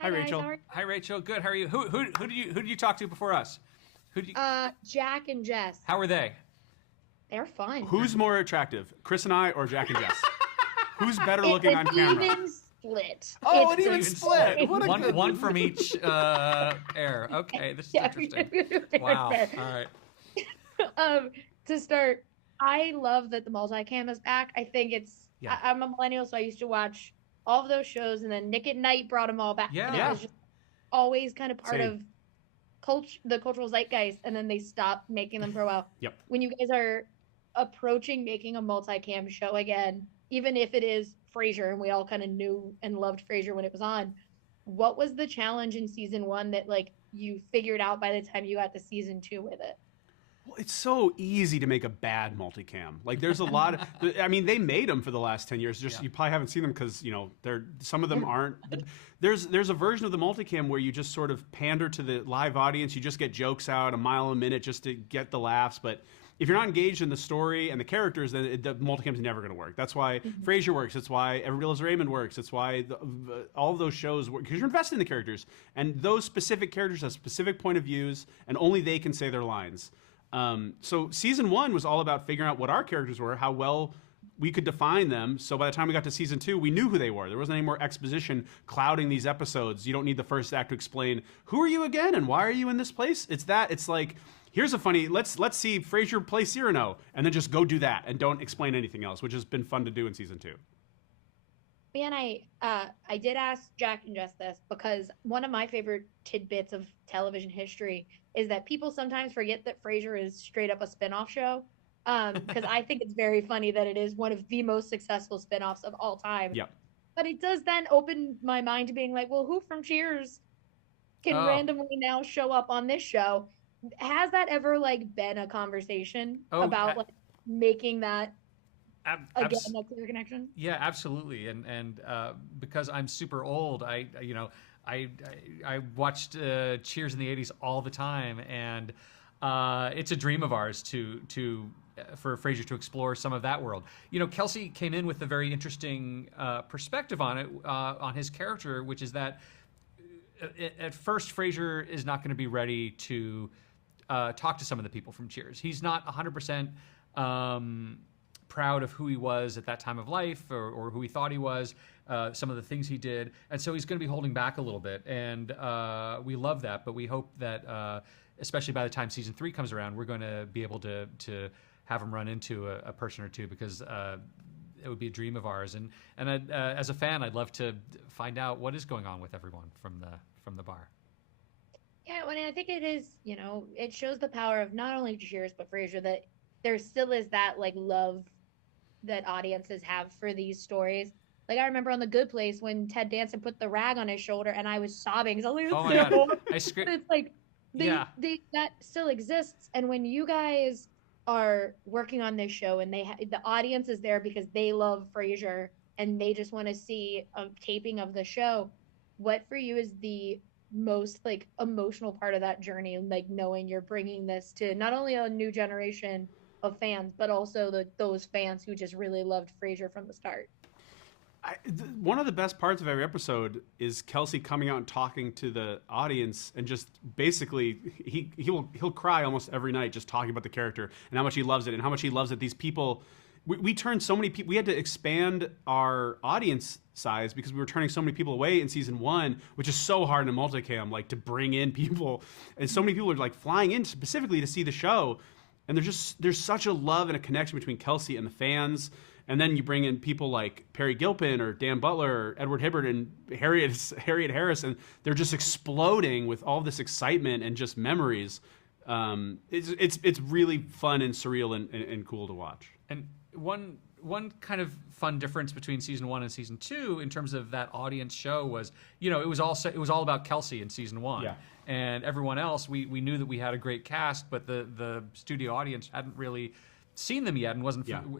Hi, Rachel. How are you? Hi, Rachel. Good. How are you? Who did you talk to before us? Who did you, Jack and Jess. How are they? They're fun. Who's more attractive, Chris and I or Jack and Jess? Who's better It's looking an on camera? even split. Oh, It's an even split. What a good... One from each air. Okay, this is interesting. Wow. Fair. All right. To start, I love that the multicam is back. I think Yeah. I'm a millennial, so I used to watch all of those shows, and then Nick at Night brought them all back. Yeah. And it Yeah. was just always kind of part Same. of the cultural zeitgeist, and then they stopped making them for a while. Yep. When you guys are approaching making a multicam show again, even if it is Fraiser, and we all kind of knew and loved Fraiser when it was on, what was the challenge in season 1 that like you figured out by the time you got to season 2 with it? Well, it's so easy to make a bad multicam. Like there's a lot of, I mean, they made them for the last 10 years. Just, Yeah. you probably haven't seen them because, you know, some of them aren't. There's a version of the multicam where you just sort of pander to the live audience. You just get jokes out a mile a minute just to get the laughs. But if you're not engaged in the story and the characters, then the multicam's never going to work. That's why Frasier works. That's why Everybody Loves Raymond works. That's why all of those shows work, because you're invested in the characters. And those specific characters have specific point of views, and only they can say their lines. So season 1 was all about figuring out what our characters were, how well we could define them. So by the time we got to season 2, we knew who they were. There wasn't any more exposition clouding these episodes. You don't need the first act to explain, who are you again and why are you in this place? It's like, here's a funny, let's see Frasier play Cyrano, and then just go do that and don't explain anything else, which has been fun to do in season 2. Man, I did ask Jack and Jess this because one of my favorite tidbits of television history is that people sometimes forget that Frasier is straight up a spinoff show. Because I think it's very funny that it is one of the most successful spinoffs of all time. Yep. But it does then open my mind to being like, well, who from Cheers can randomly now show up on this show? Has that ever like been a conversation about like making that again a clear connection? Yeah, absolutely. And because I'm super old, I watched Cheers in the '80s all the time, and it's a dream of ours for Frasier to explore some of that world. You know, Kelsey came in with a very interesting perspective on it, on his character, which is that at first Frasier is not going to be ready to talk to some of the people from Cheers. He's not 100% proud of who he was at that time of life, or who he thought he was, some of the things he did. And so he's going to be holding back a little bit. And we love that, but we hope that, especially by the time season 3 comes around, we're going to be able to have him run into a person or two, because it would be a dream of ours. And as a fan, I'd love to find out what is going on with everyone from the bar. Yeah, well, and I think it is, you know, it shows the power of not only Cheers but Frasier, that there still is that like love that audiences have for these stories. Like I remember on The Good Place when Ted Danson put the rag on his shoulder and I was sobbing because I was like, Oh my God. it's like that still exists. And when you guys are working on this show and the audience is there because they love Frasier and they just want to see a taping of the show, what for you is the most like emotional part of that journey, like knowing you're bringing this to not only a new generation of fans but also those fans who just really loved Frasier from the start? One of the best parts of every episode is Kelsey coming out and talking to the audience, and just basically he'll cry almost every night just talking about the character and how much he loves it, and how much he loves that these people. We turned so many people. We had to expand our audience size because we were turning so many people away in season 1, which is so hard in a multicam, like to bring in people. And so many people are like flying in specifically to see the show. And there's such a love and a connection between Kelsey and the fans. And then you bring in people like Perry Gilpin or Dan Butler or Edward Hibbert and Harriet Harris, and they're just exploding with all this excitement and just memories. It's really fun and surreal and cool to watch. And one kind of fun difference between season 1 and season 2 in terms of that audience show was, you know, it was all about Kelsey in season 1. Yeah. And everyone else, we knew that we had a great cast, but the studio audience hadn't really seen them yet and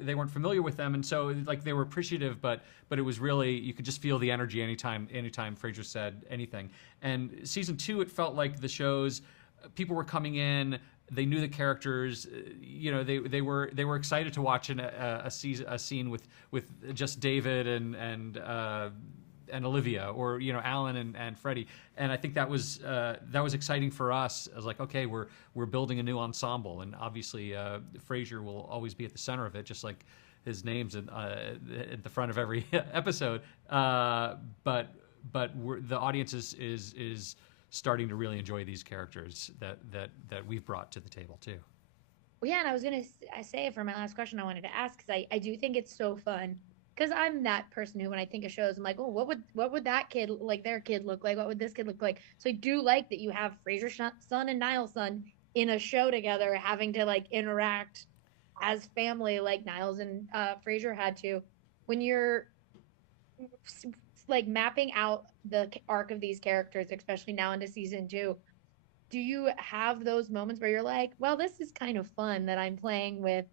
they weren't familiar with them, and so like they were appreciative, but it was really, you could just feel the energy anytime Frasier said anything. And season 2, it felt like the shows, people were coming in, they knew the characters, you know, they were excited to watch a scene with just David and and Olivia, or Alan and Freddie. And I think that was exciting for us. I was like, okay, we're building a new ensemble, and obviously Fraiser will always be at the center of it, just like his name's at the front of every episode. But the audience is starting to really enjoy these characters that we've brought to the table too. Well, yeah, and I was gonna say for my last question, I wanted to ask, because I do think it's so fun, because I'm that person who, when I think of shows, I'm like, oh, what would that kid, like their kid, look like? What would this kid look like? So I do like that you have Fraiser's son and Niles' son in a show together, having to like interact as family, like Niles and Fraiser had to. When you're like mapping out the arc of these characters, especially now into season 2, do you have those moments where you're like, well, this is kind of fun that I'm playing with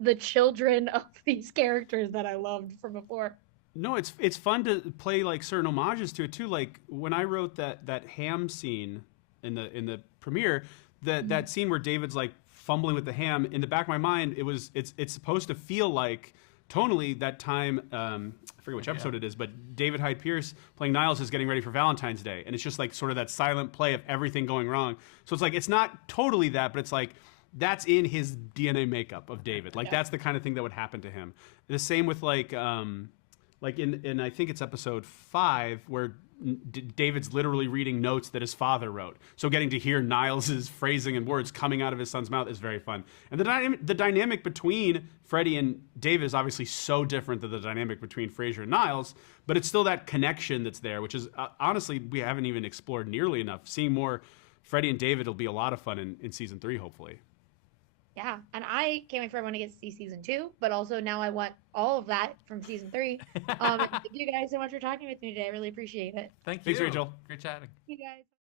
the children of these characters that I loved from before? No, it's fun to play like certain homages to it too. Like when I wrote that ham scene in the premiere, that scene where David's like fumbling with the ham, in the back of my mind, it's supposed to feel like tonally that time. I forget which episode it is, but David Hyde Pierce playing Niles is getting ready for Valentine's Day, and it's just like sort of that silent play of everything going wrong. So it's like it's not totally that, but it's like that's in his DNA makeup of David. Like that's the kind of thing that would happen to him. The same with like in I think it's episode 5 where David's literally reading notes that his father wrote. So getting to hear Niles's phrasing and words coming out of his son's mouth is very fun. And the dynamic between Freddie and David is obviously so different than the dynamic between Fraiser and Niles, but it's still that connection that's there, which is honestly we haven't even explored nearly enough. Seeing more Freddie and David will be a lot of fun in season 3, hopefully. Yeah, and I can't wait for everyone to get to see season 2, but also now I want all of that from season 3. Thank you guys so much for talking with me today. I really appreciate it. Thank you. Thanks, Rachel. Great chatting. You guys.